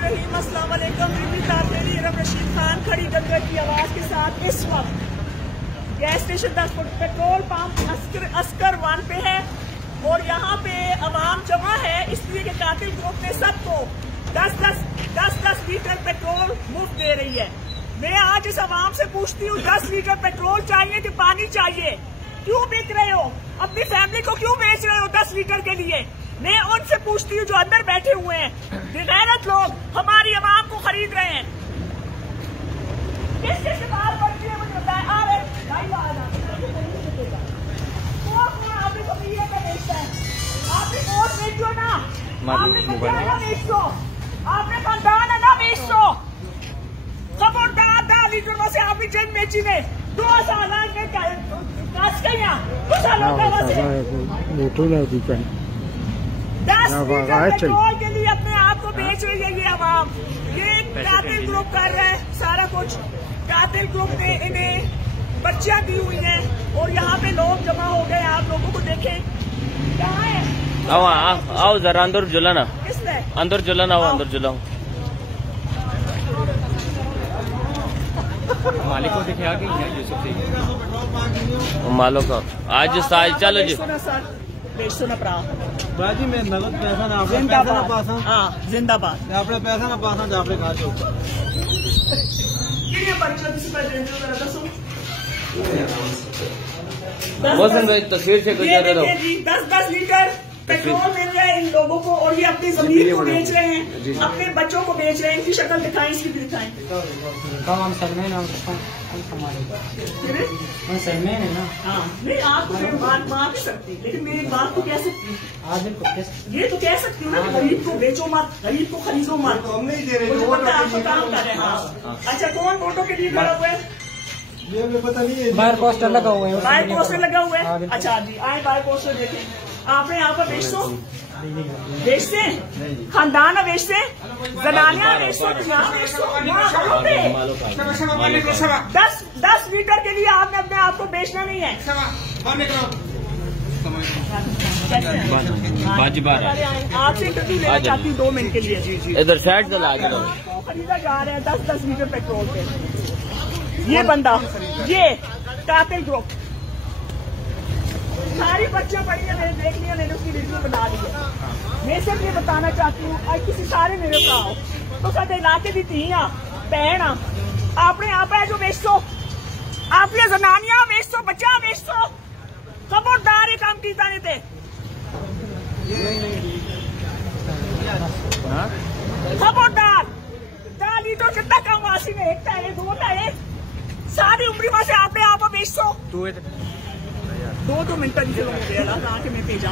बिस्मिल्लाहिर्रहमानिर्रहीम। अस्सलाम वालेकुम। मेरी इरम रशीद खान खड़ी गदगद की आवाज के साथ इस वक्त gas station 10 foot petrol pump Oscar 1 पे है और यहाँ पे अवाम जमा है इसलिए कि कातिल ग्रुप ने सबको 10 लीटर पेट्रोल मुफ्त दे रही है। मैं आज इस अवाम से पूछती हूँ 10 लीटर पेट्रोल चाहिए कि पानी चाहिए? क्यों बेच रहे हो? अपनी फैमिली को क्यों बेच रहे हो 10 लीटर के लिए? मैं उनसे पूछती हूँ जो अंदर बैठे हुए हैं, बेगैरत लोग हमारी आवाम को खरीद रहे हैं। किस से बात करती है मुझे बताए? आ रहे भाई आपने को बेचता है, आपने वोट बेचो ना, आपने बेच दो, आपने खानदान ना बेच दो। खबरदार 10 लीटर से आपकी जन बेची ने 2 साल पेट्रोल के लिए अपने आप को बेच रही है ये आवाम। ये कातिल ग्रुप कर रहा है सारा कुछ। कातिल ग्रुप ने इन्हें बच्चियां दी हुई हैं और यहाँ पे लोग जमा हो गए। आप लोगों को देखें कहाँ है? आओ जरा अंदर जुला ना, किसने अंदर जुला ना, अंदर जुलाओ। मालिक को दिखे आगे मालो का आज साज चलो जी बाजी में नगद पैसा ना पासा। हाँ जिंदाबाद। अपने पैसा ना पासा जो आपने कहा तस्वीर से गुजर दो। 10 लीटर पेट्रोल मिल रहा है इन लोगों को और ये अपनी जमीन को बेच रहे हैं, अपने बच्चों को बेच रहे हैं। इनकी शक्ल दिखाएं, इसकी भी दिखाएं। सलमान है ना? हाँ नहीं, आप बात मान सकती लेकिन मेरी बात तो कह सकती। ये तो कह सकती हूँ ना, गरीब को बेचो मत, गरीब को खरीदो मत। हम नहीं दे रहे, आपका काम कर रहे हैं। अच्छा कौन वोटों के लिए खड़ा हुआ है? ये मुझे पता नहीं है। बाहर पोस्टर लगा हुआ है, बाहर पोस्टर लगा हुआ है। अच्छा जी आए बाहर पोस्टर देखें। आपने यहाँ पर बेचते बेचते खानदान बेचते, जनानियां बेचते, यहाँ बेचते। 10 लीटर के लिए आपने अपने आप को बेचना नहीं है। आपसे इंटरव्यू लेना चाहती हूँ 2 मिनट के लिए। जी जी इधर साइड से ला खरीदा जा रहे हैं 10 लीटर पेट्रोल पे। ये बंदा ये कातिल ग्रुप सारी बच्चियां पढ़ी है, मैंने देख लिया, मैंने उसकी वीडियो बना ली है। मैं सिर्फ ये बताना चाहती हूँ आज किसी सारे मेरे भराओ तो साढ़े इलाके की धीया भैन अपने आप है जो बेचो, अपनी जनानियां बेचो, बच्चा बेचो। खबरदार ये काम कीता नहीं थे। खबरदार 10 लीटर कितना कम वासी में 1 है 2 है सारी उम्री में से आपने आप बेचो। 2 मिनट नीचे लोग मैं भेजा